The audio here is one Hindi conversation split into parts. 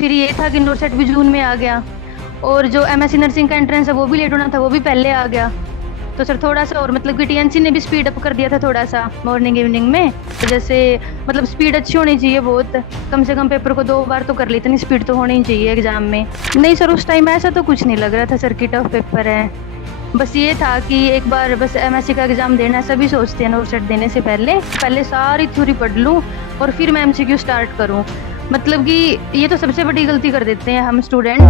फिर ये था कि नोटसेट भी जून में आ गया और जो एमएससी नर्सिंग का एंट्रेंस है वो भी लेट होना था, वो भी पहले आ गया। तो सर थोड़ा सा और मतलब कि टीएनसी ने भी स्पीड अप कर दिया था थोड़ा सा मॉर्निंग इवनिंग में। तो जैसे मतलब स्पीड अच्छी होनी चाहिए बहुत, कम से कम पेपर को 2 बार तो कर ली, इतनी स्पीड तो होनी ही चाहिए एग्जाम में। नहीं सर उस टाइम ऐसा तो कुछ नहीं लग रहा था सर कि टफ पेपर है। बस ये था कि एक बार बस एमएससी का एग्जाम देना, सभी सोचते हैं नोटसेट देने से पहले सारी थ्योरी पढ़ लूँ और फिर मैं एमसीक्यू स्टार्ट करूँ। मतलब कि ये तो सबसे बड़ी गलती कर देते हैं हम स्टूडेंट।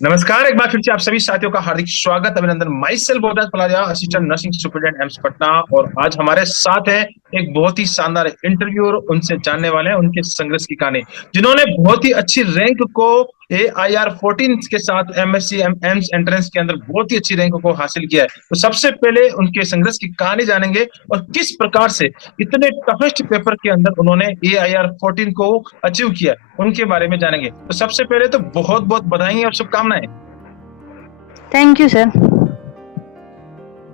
नमस्कार, एक बार फिर से आप सभी साथियों का हार्दिक स्वागत, अभिनंदन। Myself Bolraj Palaja, assistant nursing superintendent AIIMS Patna. और आज हमारे साथ है एक बहुत ही शानदार इंटरव्यू और उनसे जानने वाले हैं उनके संघर्ष की कहानी, जिन्होंने बहुत ही अच्छी रैंक को AIR 14 के साथ एमएससी एम्स एंट्रेंस के अंदर बहुत ही अच्छी रैंक को हासिल किया है। तो सबसे पहले उनके संघर्ष की कहानी जानेंगे और किस प्रकार से इतने टफेस्ट पेपर के अंदर उन्होंने AIR 14 को अचीव किया, उनके बारे में जानेंगे। तो सबसे पहले तो बहुत बहुत बधाई और शुभकामनाएं। Thank you sir.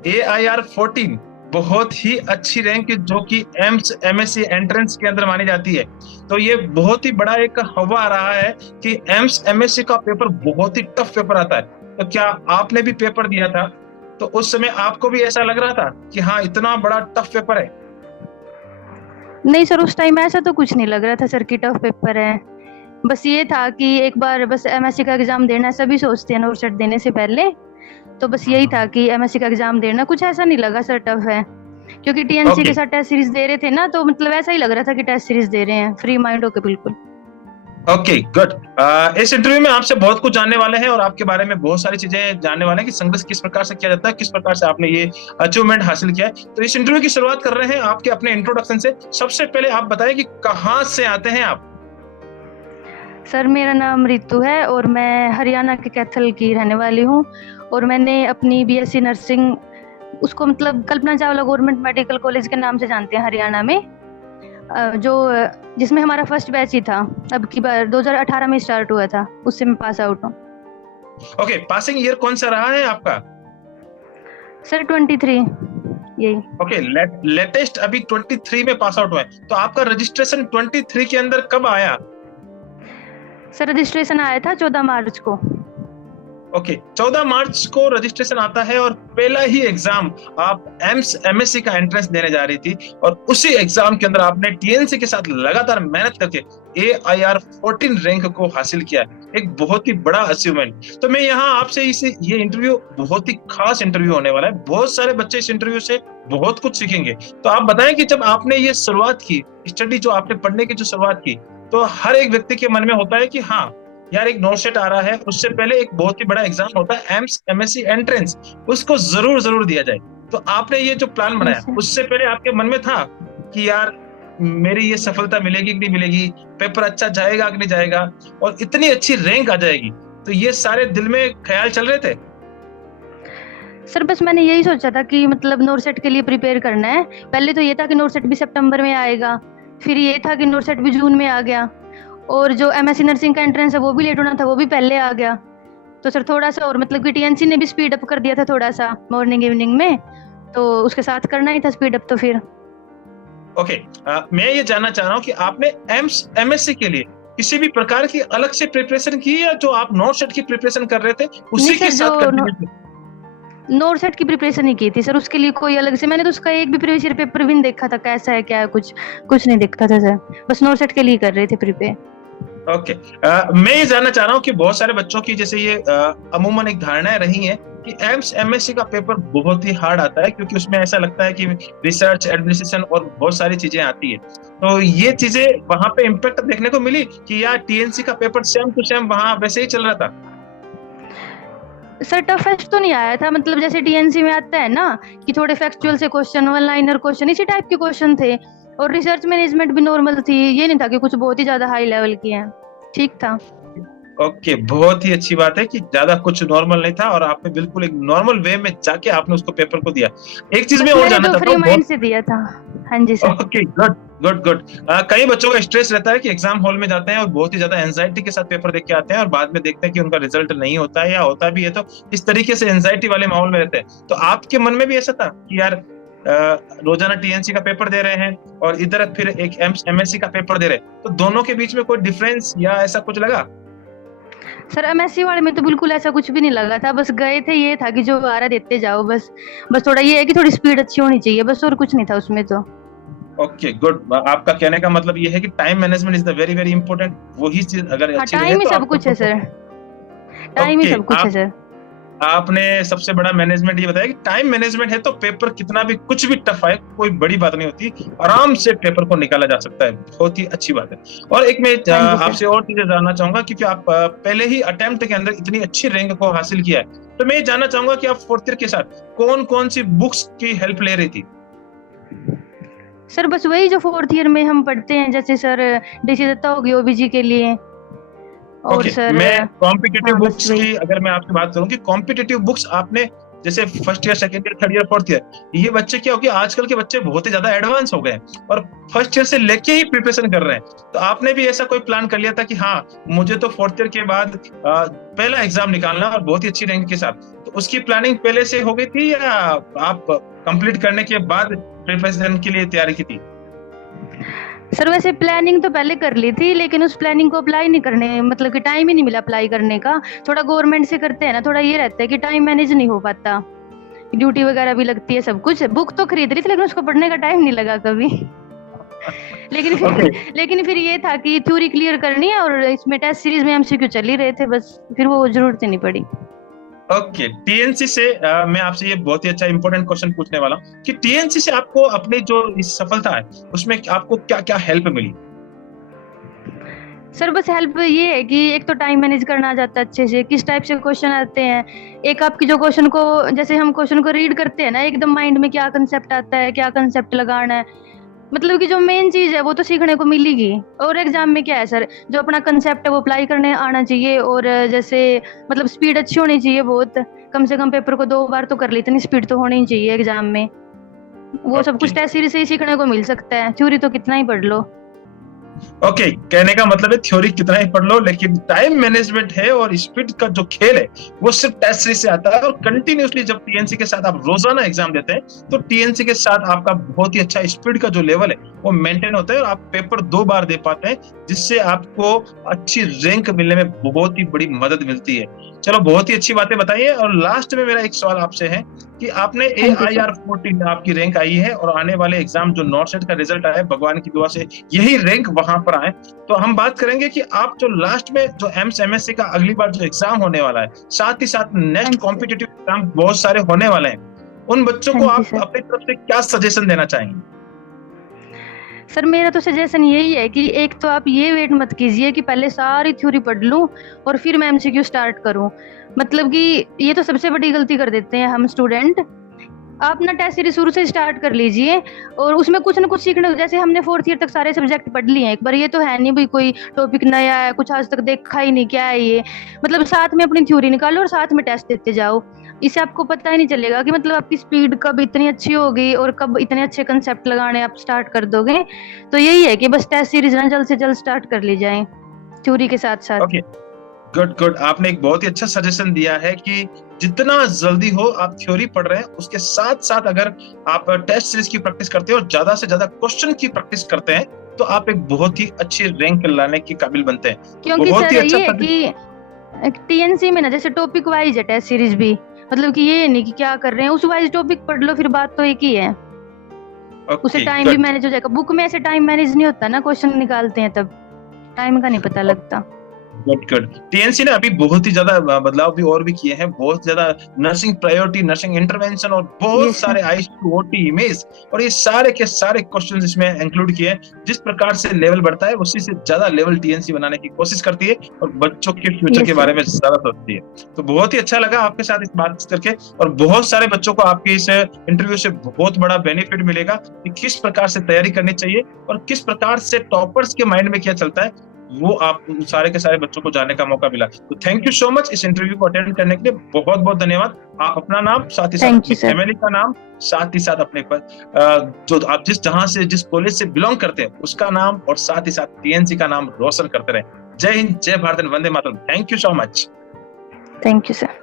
AIR 14 बहुत ही अच्छी रैंक जो कि एम्स एमएससी एंट्रेंस के अंदर मानी जाती है। तो ये बहुत ही बड़ा एक हवा आ रहा है कि एम्स एमएससी का पेपर बहुत ही टफ पेपर आता है। तो क्या आपने भी पेपर दिया था? तो उस समय आपको भी ऐसा लग रहा था कि हाँ, इतना बड़ा टफ पेपर है? नहीं सर उस टाइम ऐसा तो कुछ नहीं लग रहा था सर कि टफ पेपर है। बस ये था कि एक बार बस एमएससी का एग्जाम देना, सभी सोचते हैं नोटसेट देने से पहले। तो बस यही था कि एमएससी का एग्जाम देना, कुछ ऐसा नहीं लगा सर टफ है, क्योंकि टीएनसी ओके के साथ टेस्ट सीरीज दे रहे थे ना, तो मतलब ऐसा ही लग रहा था कि टेस्ट सीरीज दे रहे हैं, फ्री माइंड होके बिल्कुल। Okay good. इस इंटरव्यू में आपसे बहुत कुछ जानने वाले हैं और आपके बारे में बहुत सारी चीजें जानने वाले हैं कि संघर्ष किस प्रकार से किया जाता है, किस प्रकार से आपने ये अचीवमेंट हासिल किया है। तो इस इंटरव्यू की शुरुआत कर रहे हैं आपके अपने इंट्रोडक्शन से। सबसे पहले आप बताएं कि कहाँ से आते हैं आप? सर मेरा नाम रितु है और मैं हरियाणा के कैथल की रहने वाली हूँ। और मैंने अपनी बीएससी नर्सिंग, उसको मतलब Kalpana Chawla government medical college के नाम से जानते हैं हरियाणा में, जो जिसमें हमारा फर्स्ट बैच ही था, अब की बार 2018 में स्टार्ट हुआ था, उससे मैं पास आउट हूँ। ओके, पासिंग ईयर कौन सा रहा है आपका? सर 23 यही। ओके, लेटेस्ट अभी 23 में पास आउट हुआ है। तो आपका रजिस्ट्रेशन 23 के अंदर कब आया? सर रजिस्ट्रेशन आया था 14 मार्च को। ओके, 14 मार्च को रजिस्ट्रेशन आता है और पहला ही एग्जाम आप एम्स एमएससी का एंट्रेंस देने जा रही थी और उसी एग्जाम के अंदर आपने टीएनसी के साथ लगातार मेहनत करके AIR 14 रैंक को हासिल किया। एक बहुत ही बड़ा अचीवमेंट। तो मैं यहाँ आपसे ये इंटरव्यू बहुत ही खास इंटरव्यू होने वाला है। बहुत सारे बच्चे इस इंटरव्यू से बहुत कुछ सीखेंगे। तो आप बताएं कि जब आपने ये शुरुआत की, स्टडी जो आपने पढ़ने की जो शुरुआत की, तो हर एक व्यक्ति के मन में होता है कि हाँ यार, एक नोटसेट आ रहा है, उससे पहले एक बहुत ही बड़ा एग्जाम होता है एम्स एमएससी एंट्रेंस, उसको जरूर जरूर दिया जाए। तो आपने ये जो प्लान बनाया, उससे पहले आपके मन में था कि यार मेरी ये सफलता मिलेगी कि नहीं मिलेगी, पेपर अच्छा जाएगा कि नहीं जाएगा, और इतनी अच्छी रैंक आ जाएगी? तो ये सारे दिल में ख्याल चल रहे थे? सर बस मैंने यही सोचा था कि मतलब नोटसेट के लिए प्रिपेयर करना है। पहले तो ये था कि नोटसेट भी सितंबर में आएगा, फिर ये था कि नोटसेट भी जून में आ गया और जो एमएससी नर्सिंग का एंट्रेंस है वो भी लेट होना था, वो भी पहले आ गया। तो सर थोड़ा सा और मतलब कि टीएनसी ने भी स्पीड अप कर दिया था थोड़ा सा मॉर्निंग इवनिंग में, तो उसके साथ करना ही था स्पीड अप। तो फिर ओके, मैं ये जानना चाह रहा हूँ कि आपने एम्स एमएससी के लिए किसी भी प्रकार की अलग से प्रिपरेशन की, या जो आप नोटसेट की प्रिपरेशन कर रहे थे नहीं उसी के सर, जो साथ कंटिन्यू? नोटसेट की प्रिपरेशन ही की थी सर, उसके लिए कोई अलग से मैंने तो उसका एक भी प्रीवियस ईयर पेपर भी नहीं देखा था कैसा है क्या है, कुछ कुछ नहीं देखा था सर, बस नोटसेट के लिए कर रहे थे प्रिपेयर। ओके, मैं ये जानना चाह रहा हूँ कि बहुत सारे बच्चों की जैसे ये अमूमन एक धारणाएं रही हैं कि एम्स एमएससी का पेपर बहुत ही हार्ड आता है, क्योंकि उसमें ऐसा लगता है कि रिसर्च, एडमिनिस्ट्रेशन और बहुत सारी चीजें आती है। तो ये चीजें वहां पे इम्पेक्ट देखने को मिली कि यार टीएनसी का पेपर सेम टू सेम वहां वैसे ही चल रहा था? सर टफेस्ट तो नहीं आया था, मतलब जैसे टीएनसी में आता है ना कि थोड़े फैक्चुअल से क्वेश्चन, वन लाइनर क्वेश्चन, इसी टाइप के क्वेश्चन थे। और रिसर्च मैनेजमेंट भी नॉर्मल थी, ये नहीं था कि कुछ बहुत ही ज्यादा हाई लेवल की है, ठीक था। ओके, बहुत ही अच्छी बात है कि ज्यादा कुछ नॉर्मल नहीं था और आपने बिल्कुल एक नॉर्मल वे में जाके आपने उसको पेपर को दिया। एक चीज मैं बस और मैंने जानना तो चाहता फ्री हूँ माइंड बहुत। से दिया था। हाँ जी sir. Okay, good good good. कई बच्चों का स्ट्रेस रहता है कि एग्जाम हॉल में जाते हैं और बहुत ही ज्यादा एंजाइटी के साथ पेपर देख के आते हैं और बाद में देखते हैं कि उनका रिजल्ट नहीं होता है या होता भी है तो इस तरीके से एंजाइटी वाले माहौल में रहते हैं। तो आपके मन में भी ऐसा था कि यार रोजाना टीएनसी का पेपर दे रहे हैं और इधर फिर एक एमएससी का पेपर दे रहे हैं, तो दोनों के बीच में कोई डिफरेंस या ऐसा कुछ लगा? सर एमएससी वाले में तो बिल्कुल ऐसा कुछ भी नहीं लगा था, बस गए थे, ये था कि जो आ रहा देते जाओ बस। बस थोड़ा ये है कि थोड़ी स्पीड अच्छी होनी चाहिए बस, और कुछ नहीं था उसमें तो। Okay, good. आपका कहने का मतलब ये है कि time management is the very very important. वही चीज अगर हाँ, अच्छी रहे टाइम ही तो सब आपको कुछ है सर, टाइम ही ओके। सब कुछ है सर। आपने सबसे बड़ा मैनेजमेंट ये बताया कि टाइम मैनेजमेंट है तो पेपर कितना भी कुछ भी टफ आए कोई बड़ी बात नहीं होती, आराम से पेपर को निकाला जा सकता है। बहुत ही अच्छी बात है। और एक मैं हाँ जी सर। आपसे और चीजें जानना चाहूंगा क्योंकि आप पहले ही अटेम्प्ट के अंदर इतनी अच्छी रैंक को हासिल किया है, तो मैं ये जानना चाहूंगा कि आप फोर्थ ईयर के साथ कौन कौन सी बुक्स की हेल्प ले रही थी? सर बस वही जो फोर्थ ईयर में हम पढ़ते हैं, जैसे सर डीसी दत्ता होगी ओबीजी के लिए, और ओके, सर मैं कॉम्पिटिटिव हाँ बस बुक्स वही। की अगर मैं आपसे बात करूं कि कॉम्पिटिटिव बुक्स आपने जैसे first year, second year, third year, fourth year, ये बच्चे क्या हो गया, आजकल के बच्चे बहुत ही ज्यादा एडवांस हो गए हैं और फर्स्ट ईयर से लेके ही प्रिपरेशन कर रहे हैं। तो आपने भी ऐसा कोई प्लान कर लिया था कि हाँ मुझे तो फोर्थ ईयर के बाद पहला एग्जाम निकालना और बहुत ही अच्छी रैंक के साथ, तो उसकी प्लानिंग पहले से हो गई थी या आप कंप्लीट करने के बाद प्रिपरेशन के लिए तैयारी की थी? सर वैसे प्लानिंग तो पहले कर ली थी, लेकिन उस प्लानिंग को अप्लाई नहीं करने, मतलब कि टाइम ही नहीं मिला अप्लाई करने का। थोड़ा गवर्नमेंट से करते हैं ना, थोड़ा ये रहता है कि टाइम मैनेज नहीं हो पाता, ड्यूटी वगैरह भी लगती है, सब कुछ। बुक तो खरीद रही थी लेकिन उसको पढ़ने का टाइम नहीं लगा कभी। लेकिन फिर ओके लेकिन फिर ये था कि थ्योरी क्लियर करनी है और इसमें टेस्ट सीरीज में एमसीक्यू चल ही रहे थे बस, फिर वो जरूरत ही नहीं पड़ी। ओके, टीएनसी से मैं आपसे ये बहुत ही अच्छा इंपॉर्टेंट क्वेश्चन पूछने वाला हूँ कि टीएनसी से आपको अपनी जो इस सफलता है उसमें आपको क्या क्या हेल्प मिली? सर बस हेल्प ये है कि एक तो टाइम मैनेज करना आ जाता है अच्छे से, किस टाइप से क्वेश्चन आते हैं। एक आपकी जो क्वेश्चन को, जैसे हम क्वेश्चन को रीड करते हैं ना, एकदम माइंड में क्या कंसेप्ट आता है, क्या कंसेप्ट लगाना है, मतलब कि जो मेन चीज है वो तो सीखने को मिलेगी। और एग्जाम में क्या है सर, जो अपना कंसेप्ट है वो अप्लाई करने आना चाहिए, और जैसे मतलब स्पीड अच्छी होनी चाहिए बहुत, कम से कम पेपर को 2 बार तो कर ली, इतनी स्पीड तो होनी ही चाहिए एग्जाम में। वो सब कुछ ओके टेस्ट सीरीज से ही सीखने को मिल सकता है, थ्योरी तो कितना ही पढ़ लो। ओके, कहने का मतलब है थ्योरी कितना ही पढ़ लो लेकिन टाइम मैनेजमेंट है और स्पीड का जो खेल है वो सिर्फ टेस्ट सीरीज से आता है। और कंटिन्यूअसली जब टीएनसी के साथ आप रोजाना एग्जाम देते हैं तो टीएनसी के साथ आपका बहुत ही अच्छा स्पीड का जो लेवल है वो मेंटेन होता है और आप पेपर 2 बार दे पाते हैं, जिससे आपको अच्छी रैंक मिलने में बहुत ही बड़ी मदद मिलती है। चलो, बहुत ही अच्छी बातें बताई है। और लास्ट में मेरा एक सवाल आपसे है कि आपने हाँ जी सर। AIR 14 में आपकी रैंक आई है और आने वाले एग्जाम जो नॉर्थ सेट का रिजल्ट आया है, भगवान की दुआ से यही रैंक वहां पर आए, तो हम बात करेंगे कि आप जो लास्ट में जो एम्स एमएससी का अगली बार जो एग्जाम होने वाला है, साथ ही साथ हाँ नेक्स्ट जी सर। कॉम्पिटिटिव एग्जाम बहुत सारे होने वाले हैं, उन बच्चों हाँ को जी आप सर। अपनी तरफ से क्या सजेशन देना चाहेंगे? सर मेरा तो सजेशन यही है कि एक तो आप ये वेट मत कीजिए कि पहले सारी थ्योरी पढ़ लूं और फिर मैं एमसीक्यू स्टार्ट करूं। मतलब कि ये तो सबसे बड़ी गलती कर देते हैं हम स्टूडेंट। आप ना टेस्ट सीरीज शुरू से स्टार्ट कर लीजिए और उसमें कुछ ना कुछ सीखने, जैसे हमने फोर्थ ईयर तक सारे सब्जेक्ट पढ़ लिए हैं एक बार, ये तो है नहीं भाई कोई टॉपिक नया है, कुछ आज तक देखा ही नहीं क्या है ये। मतलब साथ में अपनी थ्योरी निकालो और साथ में टेस्ट देते जाओ, इससे आपको पता ही नहीं चलेगा कि मतलब आपकी स्पीड कब इतनी अच्छी होगी और कब इतने अच्छे कंसेप्ट लगाने आप स्टार्ट कर दोगे। तो यही है कि बस टेस्ट सीरीज ना जल्द से जल्द स्टार्ट कर ली जाए थ्योरी के साथ साथ। Okay, good good. आपने एक बहुत ही अच्छा सजेशन दिया है कि जितना जल्दी हो आप थ्योरी पढ़ रहे हैं, उसके साथ साथ अगर आप टेस्ट सीरीज की प्रैक्टिस करते हैं और ज्यादा से ज्यादा क्वेश्चन की प्रैक्टिस करते हैं तो आप एक बहुत ही अच्छी रैंक लाने के काबिल बनते हैं। क्योंकि बहुत सर ही अच्छा ये है कि टीएनसी में ना जैसे टॉपिक वाइज है टेस्ट सीरीज भी, मतलब कि ये नहीं कि क्या कर रहे हैं, उस वाइज टॉपिक पढ़ लो, फिर बात तो एक ही है। उससे ओके, टाइम भी गुड मैनेज हो जाएगा, बुक में ऐसे टाइम मैनेज नहीं होता ना, क्वेश्चन निकालते हैं तब टाइम का नहीं पता लगता। Good good. टीएनसी ने अभी बहुत ही ज्यादा बदलाव भी और भी किए हैं, बहुत ज्यादा नर्सिंग प्रायोरिटी, नर्सिंग इंटरवेंशन और बहुत यस सारे सर। आईसीयू ओटी इमेज और ये सारे के सारे क्वेश्चंस इसमें इंक्लूड किए हैं। जिस प्रकार से लेवल बढ़ता है उसी से ज्यादा लेवल टीएनसी बनाने की कोशिश करती है और बच्चों के फ्यूचर के यस बारे सर। में ज्यादा सोचती है। तो बहुत ही अच्छा लगा आपके साथ इस बात करके और बहुत सारे बच्चों को आपके इस इंटरव्यू से बहुत बड़ा बेनिफिट मिलेगा कि किस प्रकार से तैयारी करनी चाहिए और किस प्रकार से टॉपर्स के माइंड में क्या चलता है। वो आप सारे के सारे बच्चों को जानने का मौका मिला। तो थैंक यू सो मच इस इंटरव्यू को अटेंड करने के लिए, बहुत बहुत धन्यवाद। आप अपना नाम, साथ ही साथ थैंक अपनी यू सर। फैमिली का नाम, साथ ही साथ अपने जो आप जिस कॉलेज से बिलोंग करते हैं उसका नाम, और साथ ही साथ टीएनसी का नाम रोशन करते रहे। जय हिंद, जय भारत, वंदे मातरम। Thank you so much. Thank you sir.